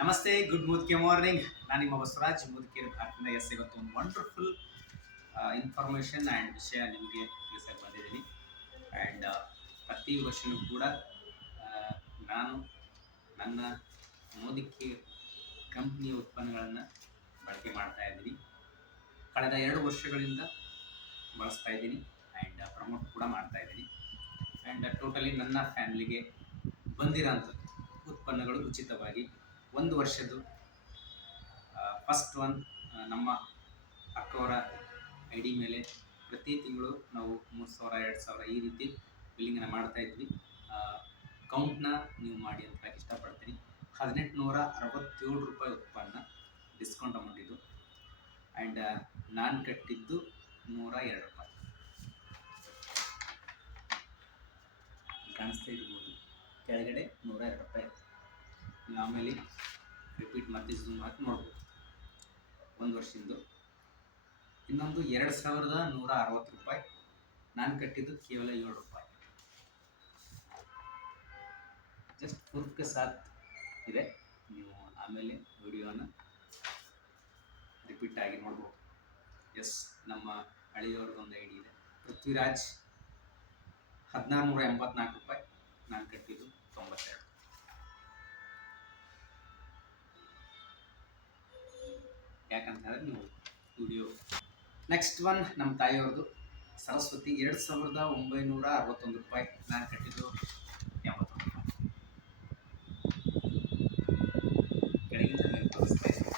ನಮಸ್ತೆ, good ಮುದ್ಕೆ morning. ನಾನು ನಿಮ್ಮ ಬಸವರಾಜ್ ಮುದ್ಕೇರಿ ಭಾರತದಿಂದ. ಇವತ್ತು ಒಂದು ವಂಡರ್ಫುಲ್ ಇನ್ಫಾರ್ಮೇಷನ್ ಆ್ಯಂಡ್ ವಿಷಯ ನಿಮಗೆ ತಿಳಿಸಕ್ಕೆ ಬಂದಿದ್ದೀನಿ. ಆ್ಯಂಡ್ ಪ್ರತಿ ವರ್ಷವೂ ಕೂಡ ಆ, ನಾನು ನನ್ನ ಮೋದಿಕೆ ಕಂಪ್ನಿಯ ಉತ್ಪನ್ನಗಳನ್ನು ಬಳಕೆ ಮಾಡ್ತಾ ಇದ್ದೀನಿ. ಕಳೆದ 2 ವರ್ಷಗಳಿಂದ ಬಳಸ್ತಾ ಇದ್ದೀನಿ ಆ್ಯಂಡ್ ಪ್ರಮೋಟ್ ಕೂಡ ಮಾಡ್ತಾ ಇದ್ದೀನಿ. ಆ್ಯಂಡ್ ಟೋಟಲಿ ನನ್ನ ಫ್ಯಾಮಿಲಿಗೆ ಬಂದಿರೋಂಥದ್ದು ಉತ್ಪನ್ನಗಳು ಉಚಿತವಾಗಿ 1 ವರ್ಷದ್ದು ಫಸ್ಟ್ ಒನ್ ನಮ್ಮ ಅಕ್ಕವರ ಐ ಡಿ ಮೇಲೆ ಪ್ರತಿ ತಿಂಗಳು ನಾವು 3,000 2,000 ಈ ರೀತಿ ಬಿಲ್ಲಿಂಗನ್ನು ಮಾಡ್ತಾ ಇದ್ವಿ. ಕೌಂಟ್ನ ನೀವು ಮಾಡಿ ಅಂತ ಹೇಳಕ್ಕೆ ಇಷ್ಟಪಡ್ತೀನಿ. 1,867 ರೂಪಾಯಿ ಉತ್ಪನ್ನ ಡಿಸ್ಕೌಂಟ್ ಅಮೌಂಟ್ ಇದು. ಆ್ಯಂಡ್ ನಾನು ಕಟ್ಟಿದ್ದು 102 ರೂಪಾಯಿ. ಕಾಣಿಸ್ತಾ ಇರ್ಬೋದು, ಕೆಳಗಡೆ 102 ರೂಪಾಯಿ. ನೀವು ಆಮೇಲೆ ರಿಪೀಟ್ ಮತ್ತೆ ಝೂಮ್ ಹಾಕಿ ನೋಡ್ಬೋದು. 1 ವರ್ಷದ್ದು. ಇನ್ನೊಂದು 2,160 ರೂಪಾಯಿ. ನಾನು ಕಟ್ಟಿದ್ದು ಕೇವಲ 7 ರೂಪಾಯಿ. ಜಸ್ಟ್ ಪ್ರೂಫ್ಗೆ ಸಾಥ್ ಇದೆ. ನೀವು ಆಮೇಲೆ ವಿಡಿಯೋನ ರಿಪೀಟ್ ಆಗಿ ನೋಡ್ಬೋದು. ಎಸ್, ನಮ್ಮ ಹಳೆಯವ್ರದ್ದೊಂದು ಐ ಡಿ ಇದೆ, ಪೃಥ್ವಿರಾಜ್. 1,684 ರೂಪಾಯಿ. ನಾನು ಕಟ್ಟಿದ್ದು 92. ಯಾಕಂತ ಹೇಳಿದ್ರೆ ನೀವು ವಿಡಿಯೋ. ನೆಕ್ಸ್ಟ್ ಒನ್ ನಮ್ಮ ತಾಯಿಯವ್ರದ್ದು ಸರಸ್ವತಿ, 2,961 ರೂಪಾಯಿ. ನಾನು ಕಟ್ಟಿದ್ದು 80 ರೂಪಾಯಿ. ಕೆಳಗಿಂದ ಮೇಲೆ ತೋರಿಸ್ತಾ ಇದ್ದೀನಿ.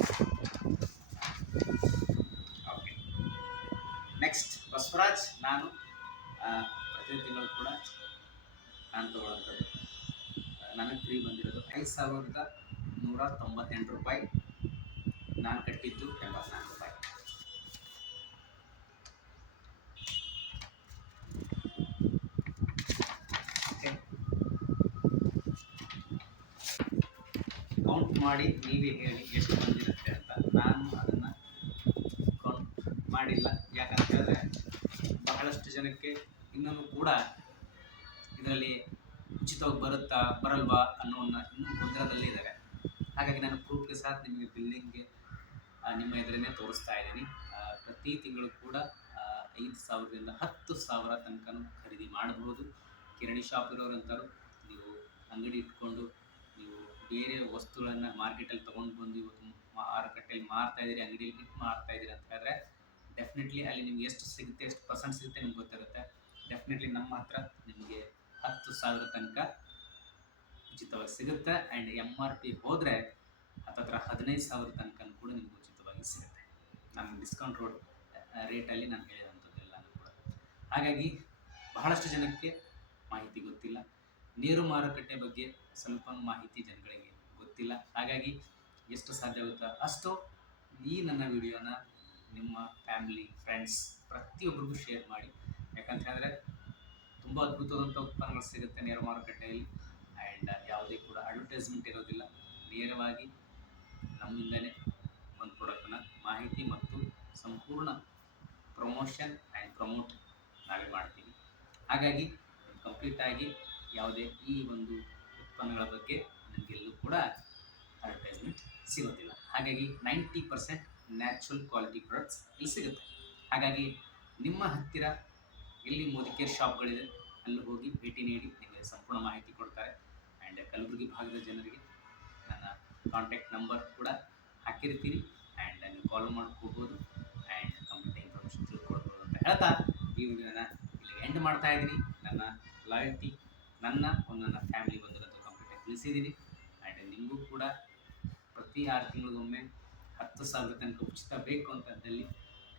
Okay, next Basavaraj. ನಾನು ಪ್ರತಿ ತಿಂಗಳು ಕೂಡ ನಾನು ತಗೊಳ್ಳೋಂಥದ್ದು ನನಗೆ ಫ್ರೀ ಬಂದಿರೋದು 5,198 ರೂಪಾಯಿ. ನಾನು ಕಟ್ಟಿದ್ದು 84 ರೂಪಾಯಿ. ಓಕೆ, ಕೌಂಟ್ ಮಾಡಿ ನೀವೇ ಹೇಳಿ ಎಷ್ಟು ಬಂದಿರುತ್ತೆ ಅಂತ. ನಾನು ಅದನ್ನು ಕೌಂಟ್ ಮಾಡಿಲ್ಲ. ಯಾಕಂತ ಹೇಳಿದ್ರೆ ಬಹಳಷ್ಟು ಜನಕ್ಕೆ ಇನ್ನೂ ಕೂಡ ಇದರಲ್ಲಿ ಉಚಿತವಾಗಿ ಬರುತ್ತಾ ಬರಲ್ವಾ ಅನ್ನೋ ಇನ್ನೂ ಗೊಂದಲದಲ್ಲಿ ಇದ್ದಾರೆ. ಹಾಗಾಗಿ ನಾನು ಪ್ರೂಫ್ಗೆ ಸಾಥ್ ನಿಮಗೆ ಬಿಲ್ಲಿಂಗ್ಗೆ ನಿಮ್ಮ ಎದುರನ್ನೇ ತೋರಿಸ್ತಾ ಇದ್ದೀನಿ. ಪ್ರತಿ ತಿಂಗಳು ಕೂಡ 5,000ರಿಂದ 10,000 ತನಕ ಖರೀದಿ ಮಾಡಬಹುದು. ಕಿರಾಣಿ ಶಾಪ್ ಇರೋರಂಥವ್ರು ನೀವು ಅಂಗಡಿ ಇಟ್ಕೊಂಡು ನೀವು ಬೇರೆ ವಸ್ತುಗಳನ್ನು ಮಾರ್ಕೆಟಲ್ಲಿ ತೊಗೊಂಡು ಬಂದು ಇವತ್ತು ಮಾರುಕಟ್ಟೆಯಲ್ಲಿ ಮಾರ್ತಾ ಇದ್ದೀರಿ, ಅಂಗಡಿಯಲ್ಲಿ ಇಟ್ಟು ಮಾರ್ತಾ ಇದ್ದೀರಿ ಅಂತ ಹೇಳಿದ್ರೆ ಡೆಫಿನೆಟ್ಲಿ ಅಲ್ಲಿ ನಿಮ್ಗೆ ಎಷ್ಟು ಸಿಗುತ್ತೆ, ಎಷ್ಟು ಪರ್ಸೆಂಟ್ ಸಿಗುತ್ತೆ ನಿಮ್ಗೆ ಗೊತ್ತಿರುತ್ತೆ. ಡೆಫಿನೆಟ್ಲಿ ನಮ್ಮ ಹತ್ರ ನಿಮಗೆ 10,000 ತನಕ ಉಚಿತವಾಗಿ ಸಿಗುತ್ತೆ. ಆ್ಯಂಡ್ MRP ಹೋದರೆ ಹತ್ತತ್ರ 15,000 ತನಕ ಕೂಡ ನಿಮ್ಗೆ ಉಚಿತವಾಗಿ ಸಿಗುತ್ತೆ. ನಮ್ಮ ಡಿಸ್ಕೌಂಟ್ ರೇಟಲ್ಲಿ ನಾನು ಹೇಳಿದಂಥದ್ದೆಲ್ಲನೂ ಕೂಡ. ಹಾಗಾಗಿ ಬಹಳಷ್ಟು ಜನಕ್ಕೆ ಮಾಹಿತಿ ಗೊತ್ತಿಲ್ಲ. ನೇರು ಮಾರುಕಟ್ಟೆ ಬಗ್ಗೆ ಸ್ವಲ್ಪ ಮಾಹಿತಿ ಜನಗಳಿಗೆ ಗೊತ್ತಿಲ್ಲ. ಹಾಗಾಗಿ ಎಷ್ಟು ಸಾಧ್ಯವಾಗುತ್ತೋ ಅಷ್ಟು ಈ ನನ್ನ ವಿಡಿಯೋನ ನಿಮ್ಮ ಫ್ಯಾಮಿಲಿ, ಫ್ರೆಂಡ್ಸ್ ಪ್ರತಿಯೊಬ್ಬರಿಗೂ ಶೇರ್ ಮಾಡಿ. ಯಾಕಂತ ಹೇಳಿದ್ರೆ ತುಂಬ ಅದ್ಭುತವಾದಂಥ ಉತ್ಪನ್ನಗಳು ಸಿಗುತ್ತೆ ನೇರ ಮಾರುಕಟ್ಟೆಯಲ್ಲಿ. ಆ್ಯಂಡ್ ಯಾವುದೇ ಕೂಡ ಅಡ್ವರ್ಟೈಸ್ಮೆಂಟ್ ಇರೋದಿಲ್ಲ. ನೇರವಾಗಿ ನಮ್ಮಿಂದಲೇ ಒಂದು ಪ್ರಾಡಕ್ಟನ್ನ ಮಾಹಿತಿ ಮತ್ತು ಸಂಪೂರ್ಣ ಪ್ರಮೋಷನ್ ಆ್ಯಂಡ್ ಪ್ರಮೋಟ್ ನಾವೇ ಮಾಡ್ತೀವಿ. ಹಾಗಾಗಿ ಕಂಪ್ಲೀಟಾಗಿ ಯಾವುದೇ ಈ ಒಂದು ಉತ್ಪನ್ನಗಳ ಬಗ್ಗೆ ನನಗೆಲ್ಲೂ ಕೂಡ ಅಡ್ವರ್ಟೈಸ್ಮೆಂಟ್ ಸಿಗೋದಿಲ್ಲ. ಹಾಗಾಗಿ 90% ನ್ಯಾಚುರಲ್ ಕ್ವಾಲಿಟಿ ಪ್ರಾಡಕ್ಟ್ಸ್ ಇಲ್ಲಿ ಸಿಗುತ್ತೆ. ಹಾಗಾಗಿ ನಿಮ್ಮ ಹತ್ತಿರ ಎಲ್ಲಿ ಮೋದಿಕೇರ್ ಶಾಪ್ಗಳಿದೆ ಅಲ್ಲಿ ಹೋಗಿ ಭೇಟಿ ನೀಡಿ ನಿಮಗೆ ಸಂಪೂರ್ಣ ಮಾಹಿತಿ ಕೊಡ್ತಾರೆ. ಆ್ಯಂಡ್ ಕಲಬುರಗಿ ಭಾಗದ ಜನರಿಗೆ ನನ್ನ ಕಾಂಟ್ಯಾಕ್ಟ್ ನಂಬರ್ ಕೂಡ ಹಾಕಿರ್ತೀನಿ. ಆ್ಯಂಡ್ ನೀವು ಕಾಲ್ ಮಾಡ್ಕೋಬೋದು ಆ್ಯಂಡ್ ಕಂಪ್ಲೀಟ್ ಇನ್ಫಾರ್ಮೇಷನ್ ತಿಳ್ಕೊಳ್ಬೋದು ಅಂತ ಹೇಳ್ತಾ ಈ ವಿಡಿಯೋನ ಇಲ್ಲಿ ಎಂಡ್ ಮಾಡ್ತಾ ಇದ್ದೀನಿ. ನನ್ನ ಲಾಯಲ್ಟಿ ನನ್ನ ಫ್ಯಾಮಿಲಿ ಬಂದಿರೋದು ಕಂಪ್ಲೀಟಾಗಿ ತಿಳಿಸಿದ್ದೀನಿ. ಆ್ಯಂಡ್ ನಿಮಗೂ ಕೂಡ ಪ್ರತಿ 6 ತಿಂಗಳಿಗೊಮ್ಮೆ 10,000 ತನಕ ಉಚಿತ ಬೇಕು ಅಂತದ್ದಲ್ಲಿ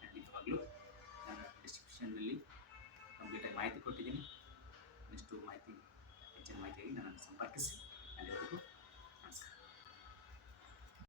ಖಂಡಿತವಾಗ್ಲೂ ನನ್ನ ಡಿಸ್ಕ್ರಿಪ್ಷನ್ನಲ್ಲಿ ಕಂಪ್ಲೀಟಾಗಿ ಮಾಹಿತಿ ಕೊಟ್ಟಿದ್ದೀನಿ. ಇಷ್ಟು ಮಾಹಿತಿ, ಹೆಚ್ಚಿನ ಮಾಹಿತಿಯಾಗಿ ನನ್ನನ್ನು ಸಂಪರ್ಕಿಸಿ. ಅಲ್ಲಿವರೆಗೂ